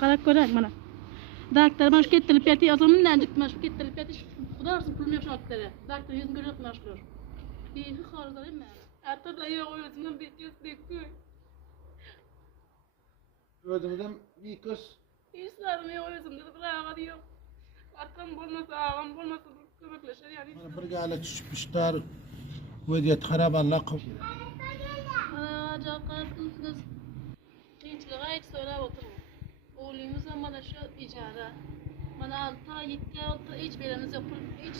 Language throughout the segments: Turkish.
Karak görek bana. Doktor baş getirip yatı o zaman nencik baş getirip yatı kudarsın pulum yok şartları. Doktor yüzün görüp başlıyor. Bir xarızlar mı? Hatta da yok özümden bir kez bekliyor. Özümden bir kız. İşlerim yok özümde de bırağa diyor. Arkam bulmasa ağam bulmasa kömekleşir yani. Bana bir gale çıkmışlar. Vaziyet harap Allah kabul. Cakarsınız. Hiç söyle oturma. Oğlumuz bana şu icara. Bana 6 ay 7 ay hiç vereniz yok. Hiç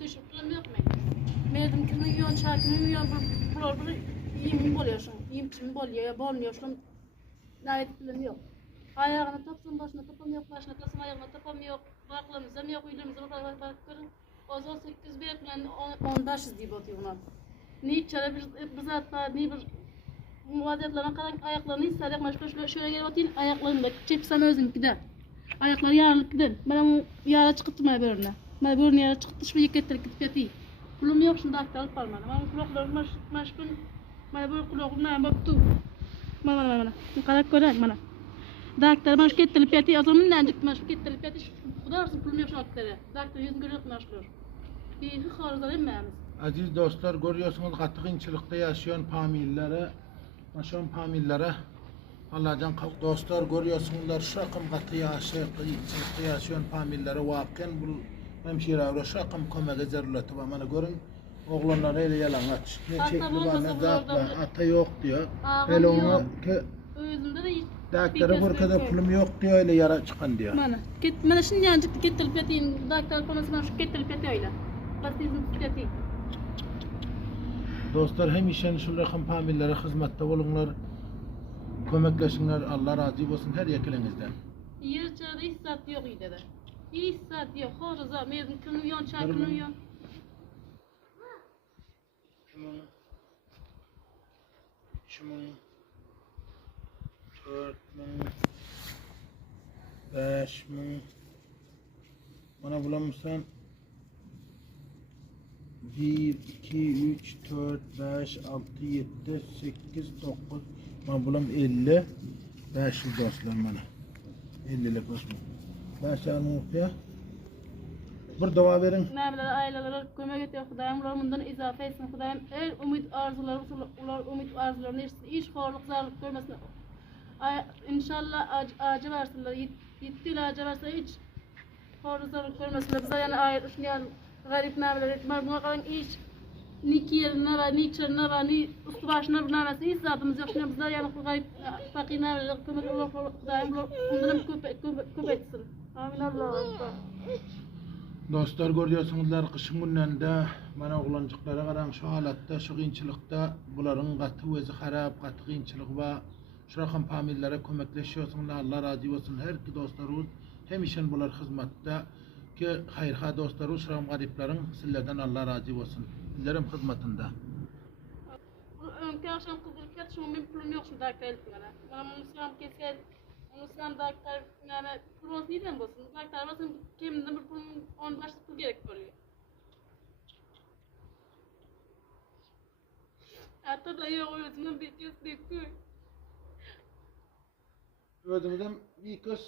düşüp pulum yok mu? Merdim ki milyon çarkı milyon bulur yiyim buluyorsun. Yiyim kim buluyor, bolmuyorsun. Nayet pulum yok. Ayağına tapsın başına tapam yok, başına tapsın ayağına tapam yok. Barklarımızda mı yok, uyduğumuzda bakırım. O zaman 8 bir falan 15 diye batıyor ona. Ne çare bir zaten ne bir muadetlerine kadar ayaklarını istedik başka şöyle gelip atayım ayaklarını da çepsem özüm gider. Ayakları yarılıp gider. Ben yara çıktım öbürüne. Ben öbürüne yara çıktı şu yıkettirip gidip yatayım. Kulum yok şimdi aktarıp parmadım. Ben kulaklarım maşkın. Ben böyle kulaklarımdan baktım. Bana. Karak görek bana. Doktor baş getirip yatı o zaman nencik baş getirip yatı kudarsın pulum yok şartları. Doktor yüzün görüp başlıyor. Bir xarızlar mı? Aziz dostlar, görüyorsunuz katı qiyinchilikda yaşayan famillere, maşon famillere Allah'tan dostlar görüyorsunuzlar şu rakam katı qiyinchilikda yaşayan famillere vaqian bu hemşire şu rakam kömege zarurati var. Mana görün oğlanlar öyle yalangach. Ne çekli var ne zat var, ata yok diyor. Hele onu Özümde de doktora bir kadar pulum yok diyor öyle yara çıkan diyor. Mana şimdi yancık getirip yatayım. Doktor komasından şu getirip yatıyor öyle. Basitizm yatayım. Dostlar hemişe şu rakam famillere hizmette olunlar. Kömekleşinler, Allah razı olsun her yekilinizden. Yer çağda hiç saat yok iyi dedi. Hiç saat yok. Horza mezun kılıyor, çakılıyor. Şumun 4.000 5.000 bana bulamırsan 1, 2, 3, 4, 5, 6, 7, 8, 9 bana bulam 50 500 dostlar bana 50'lik olsun. Ben sana okuya bir dua verin. Məblədə ailələrə kömək ediyor Xudayım. Ular bundan izafə etsin Xudayım. Her umid arzuları, ular umid arzularını erişsin. İş xorluq, zarlıq görməsin. İnşallah acı varsınlar. Yetti acı varsa hiç xorluq, zarlıq görməsinlər. Bizə yəni ayır, yani garip məblələr etmər. Buna qalan iş ni yerine var, ni içerine var, ni üstü başına bir nəməsi. Hiç zatımız yok. Şimdi bizlər yəni garip fakir məblələr kömək olur Xudayım. Bundan köp etsin. Amin Allah'a. Dostlar görüyorsunuzlar kışın günlerinde bana oğlancıklara karan şu halatta, şu qiyinchilikda buların katı özü harap, katı qiyinchilik ve şu rakam famillere kömekleşiyorsunuz. Allah razı olsun. Her ki dostlarımız hemişen bular hizmette ki hayırha dostlarımız şu rakam gariplerin sizlerden Allah razı olsun. Bizlerim hizmetinde. Önkü akşam kızılık şu benim pulum yok şu dakika elbine. Bana Muslim keser. Muslim doktor yani pulumuz neden olsun? Doktor basın kimden bir pulum 10 baş pul gerek oluyor. Hatta da yok özümden bir kez bekliyor. Özümden bir kız.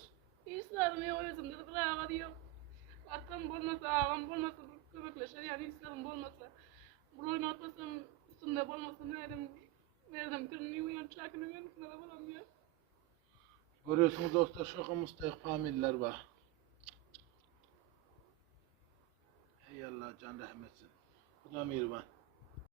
İşlerim yok özümde de bırağa diyor. Arkam bulmasa ağam bulmasa kömekleşir yani işlerim bulmasa. Bu oynatmasam üstünde bulmasa nereden kırmıyor uyan çakını uyanıklara bulamıyor. Görüyorsunuz dostlar şu rakam müstahik familler var. Ey Allah can rahmetsin. Huda mirvan.